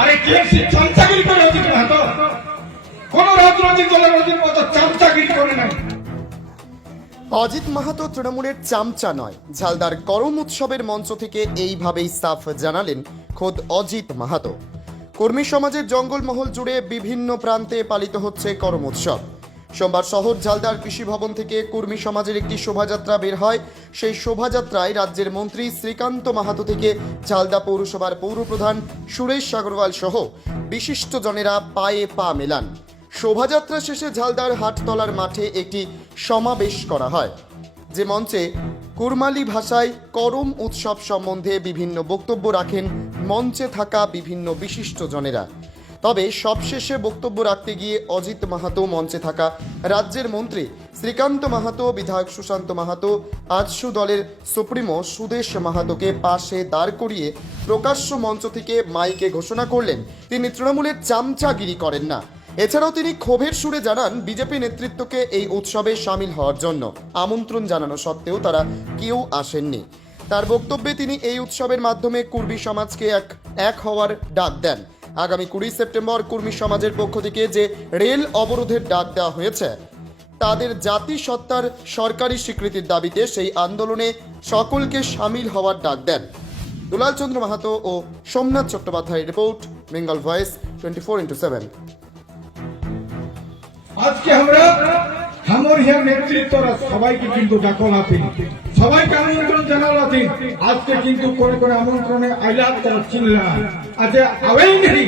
আরে চামচাগিরি করে অজিত মাহাতো কোন রাজনৈতিক দলের চামচাগিরি করে অজিত মাহাতো তৃণমূলের চামচা নয়। ঝালদার করম উৎসবের মঞ্চ থেকে এইভাবেই সাফ জানালেন খোদ অজিত মাহাতো। কর্মী সমাজের জঙ্গলমহল জুড়ে বিভিন্ন প্রান্তে পালিত হচ্ছে করম উৎসব। সোমবার শহর ঝালদার কৃষি ভবন থেকে কর্মী সমাজের একটি শোভাযাত্রা বের হয়। সেই শোভাযাত্রায় রাজ্যের মন্ত্রী শ্রীকান্ত মাহাতো থেকে ঝালদা পৌরসভার পৌরপ্রধান সুরেশ সাগরওয়াল সহ বিশিষ্ট জনেরা পায়ে পা মেলান। শোভাযাত্রা শেষে ঝালদার হাটতলার মাঠে একটি সমাবেশ করা হয়। যে মঞ্চে কুরমালি ভাষায় করম উৎসব সম্বন্ধে বিভিন্ন বক্তব্য রাখেন মঞ্চে থাকা বিভিন্ন বিশিষ্ট জনেরা তবে সবশেষে বক্তব্য রাখতে গিয়ে অজিত মাহাতো মঞ্চে থাকা রাজ্যের মন্ত্রী শ্রীকান্ত মাহাতো, বিধায়ক সুশান্ত মাহাতো, আজসু দলের সুপ্রিমো সুদেশ মাহাতোকে পাশে দাঁড় করিয়ে প্রকাশ্য মঞ্চ থেকে মাইকে ঘোষণা করলেন। তিনি তৃণমূলের চামচাগিরি করেন না। এছাড়াও তিনি ক্ষোভের সুরে জানান, বিজেপি নেতৃত্বকে এই উৎসবে সামিল হওয়ার জন্য। আমন্ত্রণ জানানো সত্ত্বেও তারা কেউ আসেননি। তার বক্তব্যে তিনি এই উৎসবের মাধ্যমে কুর্বী সমাজকে এক এক হওয়ার ডাক দেন। আগামী কুড়ি সেপ্টেম্বর কুর্মী সমাজের পক্ষ থেকে যে রেল অবরোধের ডাক দেওয়া হয়েছে, তাদের জাতিসত্তার সরকারি স্বীকৃতির দাবিতে সেই আন্দোলনে সকলকে সামিল হওয়ার ডাক দেন। দুলাল চন্দ্র মাহাতো ও সোমনাথ চট্টোপাধ্যায়ের report, Bengal voice, twenty four into seven. আজকে আমরা আমার হিয়ার নেতৃত্বরা সবাইকে কিন্তু ডাকলাতেন সবাইকে আমন্ত্রণ জানালাতেন আজকে কিন্তু করে করে আমন্ত্রণে আইলাত চিনলাম আজকে আওয়াই নেই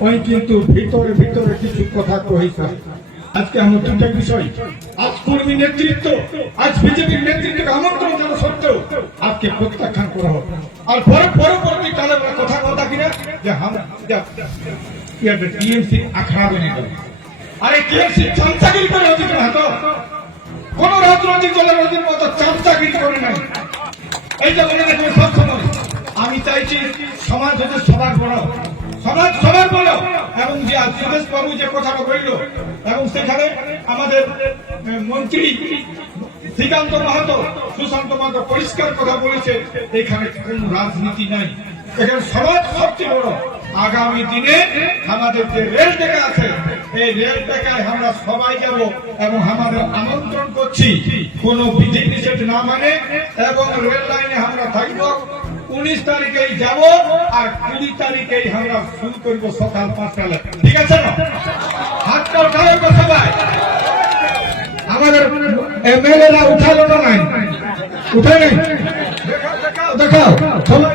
ওই কিন্তু ভিতরে ভিতরে কিছু কথা কইছে। আজকে আমার দুটা বিষয়। আজ কর্মী নেতৃত্ব, আজ বিজেপির নেতৃত্বকে আমন্ত্রণ জানা সত্ত্বেও আজকে প্রত্যাখ্যান করা হোক আর পরে পরবর্তী কালে কথা কথা কিনা যে হাম টিএমসি আখড়া গেল আরে কে সে চামচাগিরি করে অজিত মাহাতো কোন রাজনৈতিক দলের অজিত মাহাতো চামচাগিরি করে নাই। এই যে মনে রাখবেন সবসময় আমি চাইছি সমাজ হচ্ছে সবার বড়। সমাজ সবার বড়। এবং যে সুরেশ বাবু যে কথাটা বলল, এবং সেখানে আমাদের মন্ত্রী শ্রীকান্ত মাহাতো, সুশান্ত মাহাতো পরিষ্কার কথা বলেছে, এখানে কোন রাজনীতি নাই। এখানে সমাজ সবচেয়ে বড়। আগামী দিনে আমাদের যে রেল টেকা আছে, এই রেল টেকায় আমরা সবাই যাব এবং আমাদের আমন্ত্রণ করছি কোন বিধি নিষেধ না মানে এবং রেল লাইনে আমরা থাকব, উনিশ তারিখেই যাব আর কুড়ি তারিখেই আমরা শুরু করব সকাল পাঁচটা। ঠিক আছে না? হাতটা উঠাবে সবাই। আমাদের এমএলএরা উঠালো না নাই? উঠে নাই দেখাও। সবাই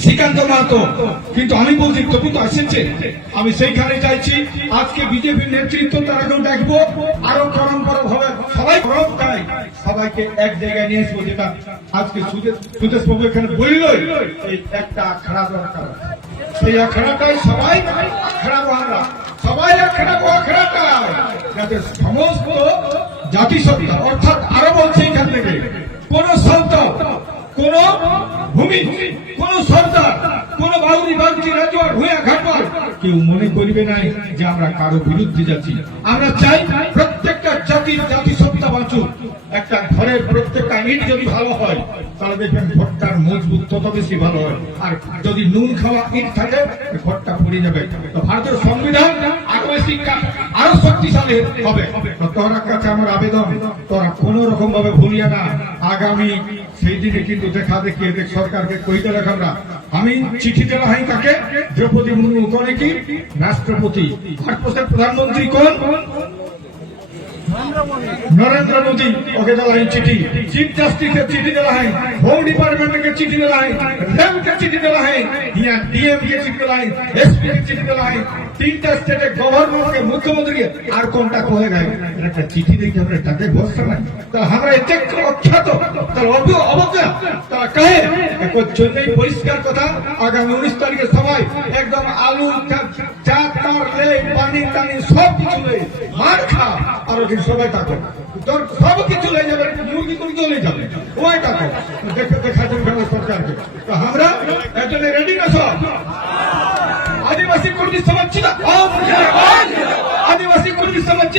শ্রীকান্ত মাহাতো, কিন্তু আমি বলছি, তবু তো আসেছে আমি সেইখানে চাইছি আজকে বিজেপির নেতৃত্ব তারাকেও ডাকবো, আরও পরম্পরা হবে সবাই গরম চাই, সবাইকে এক জায়গায় নিয়ে আসব যেটা আজকে সুদেশ বাবু এখানে বললই, এই একটা আখড়া দরকার সেই আখড়াটাই সবাই আখড়া আমরা সবাই আখড়া আখড়াটা যাতে সমস্ত জাতিসত্তা, অর্থাৎ আরও বলছে এখান থেকে, কোন সন্ত কোন ভূমি কেউ মনে করিবে নাই যে আমরা কারও বিরুদ্ধে যাচ্ছি। আমরা চাই প্রত্যেকটা জাতির জাতিসত্তা বাঁচুক। একটা ঘরের প্রত্যেকটা ইট যদি ভালো হয়, তাহলে দেখবেন ঘরটার মজবুত তত বেশি ভালো হয়। আর যদি নুন খাওয়া ইট থাকে ঘরটা পড়ে যাবে। তো ভারতের সংবিধান আগামী শিক্ষা আরও শক্তিশালী হবে। তোরা কাছে আমার আবেদন, তোরা কোন রকম ভাবে ভুলিয়া না। আগামী সেই দিনে কিন্তু দেখা দেখি, সরকারকে কইতে রাখাম না আমি চিঠি দেওয়া হয় কাকে? দ্রৌপদী মুর্মু করে কি? রাষ্ট্রপতি। ভারতবর্ষের প্রধানমন্ত্রী কোন? নরেন্দ্র মোদী। ওকে দেওয়া হয় চিঠি। চিফ জাস্টিসের চিঠি দেওয়া হয়। হোম ডিপার্টমেন্টকে চিঠি দেওয়া হয়। রেলকে চিঠি দেওয়া হয়। পরিষ্কার কথা, আগামী উনিশ একদম আলু পানি, টানি, সব কিছু লে মার খা সবাই থাকো যাবে, মুরগি চলে যাবে ওই দেখো দেখে দেবে সরকারকে তো আমরা রেডি आदिवासी कुर्मी समझ आदिवासी कुर्मी समझ